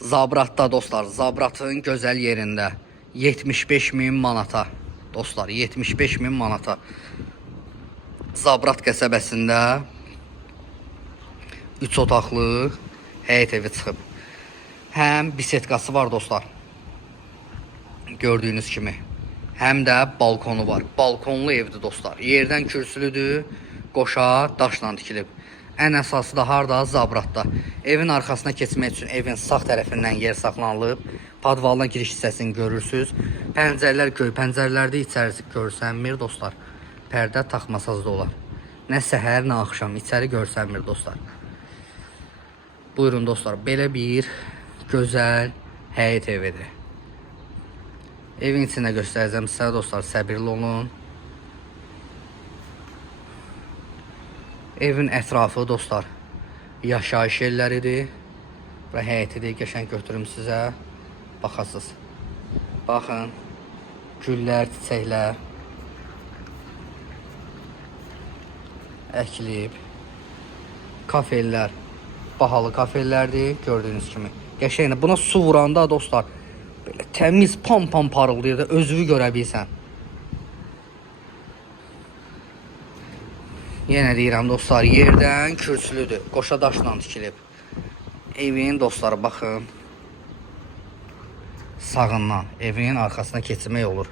Zabratda dostlar, Zabratın gözəl yerində 75.000 manata. Dostlar, 75.000 manata. Zabrat qəsəbəsində 3 otaqlı həyət evi çıxıb. Həm bisetkası var dostlar. Gördüyünüz kimi. Həm də balkonu var. Balkonlu evdir dostlar. Yerdən kürsülüdür. Qoşa daşla tikilib. Ən əsası da harda? Zabratda. Evin arxasına keçmək üçün evin sağ tərəfindən yer saxlanılıb. Padvalına giriş hissəsini görürsünüz. Pəncərələr göy pəncərələrdə içərisi görsənmir dostlar. Pərdə taxmasaz da olar. Nə səhər, nə axşam içəri görsənmir dostlar. Buyurun dostlar, belə bir gözəl həyət evidir. Evin içində göstərəcəm sizə dostlar, səbirli olun. Evin ətrafı dostlar yaşayış yerləridir və həyətidir. Qəşəng götürüm sizə, baxasınız. Baxın, güllər, çiçəklər əkilib. Kafellər, bahalı kafellərdir, gördüyünüz kimi. Qəşəngdir. Buna su vuranda dostlar, belə təmiz pam-pam parıldayır da özünü görə bilsən. Yenə deyirəm dostlar, yerdən kürsülüdür. Qoşa daşla tikilib. Evin dostlar, baxın. Sağından, evin arxasına keçmək olur.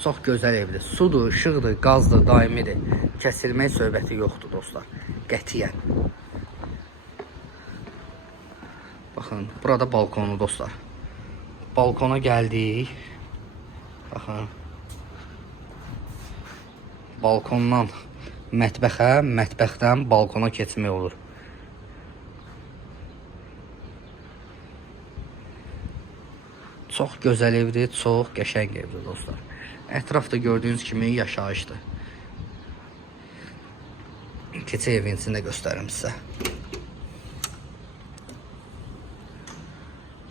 Çox gözəl evdir. Sudur, işıqdır, qazdır, daimidir. Kəsilmək söhbəti yoxdur dostlar. Qətiyyən. Baxın, burada balkonu dostlar. Balkona gəldik. Baxın. Balkondan mətbəxə, mətbəxdən balkona keçmək olur. Çox gözəl evdir, çox qəşəng evdir dostlar. Ətrafda gördüyünüz kimi yaşayışdır. Keçək evin içində göstərim sizə.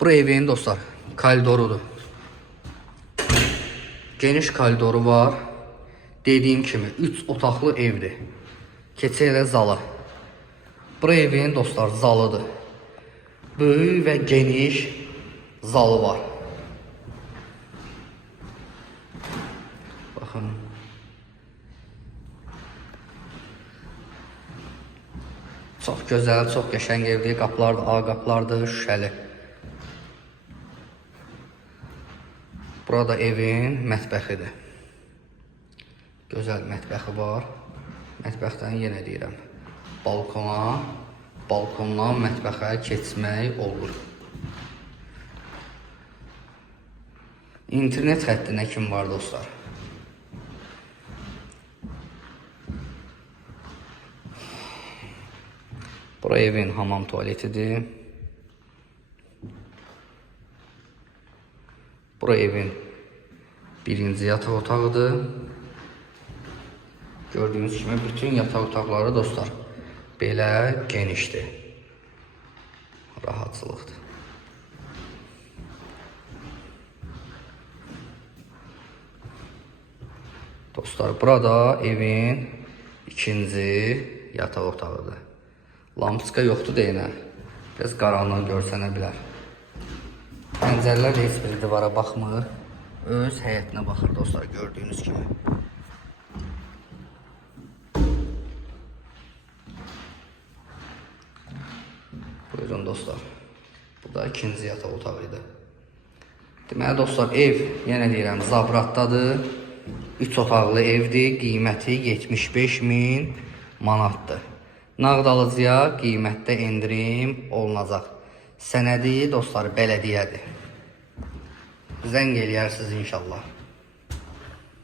Bu evin dostlar koridorudur. Geniş koridoru var. Dediyim kimi 3 otaqlı evdir. Keçək elə zala. Bu evin dostlar zalıdır. Böyük və geniş zalı var. Baxın. Çox gözəl, çox qəşəng evdir. Qapılar da ağ qapılardır, şüşəli. Burada evin mətbəxidir. Gözəl mətbəxi var. Mətbəxdən yenə deyirəm. Balkondan mətbəxə keçmək olur. İnternet xəttinə kim var dostlar? Bura evin hamam tualetidir. Bura evin birinci yataq otağıdır. Gördüğünüz kimi bütün yataq otaqları dostlar belə genişdir. Rahatçılıqdır. Dostlar, burada evin ikinci yataq otağıdır. Lampiska yoxdur deyinə. Biraz qaranlıq görsənə bilər. Pəncərələr heç bir divara baxmır. Öz həyətinə baxır dostlar, gördüyünüz kimi. Buyurun dostlar. Bu da ikinci yataq otağıydı. Deməli dostlar, ev yenə deyirəm Zabratdadır. 3 otaqlı evdir. Qiyməti 75.000 manatdır. Nağd alıcıya qiymətdə endirim olunacaq. Sənədi dostlar belədiyyədir. Zəng eləyərsiniz inşallah.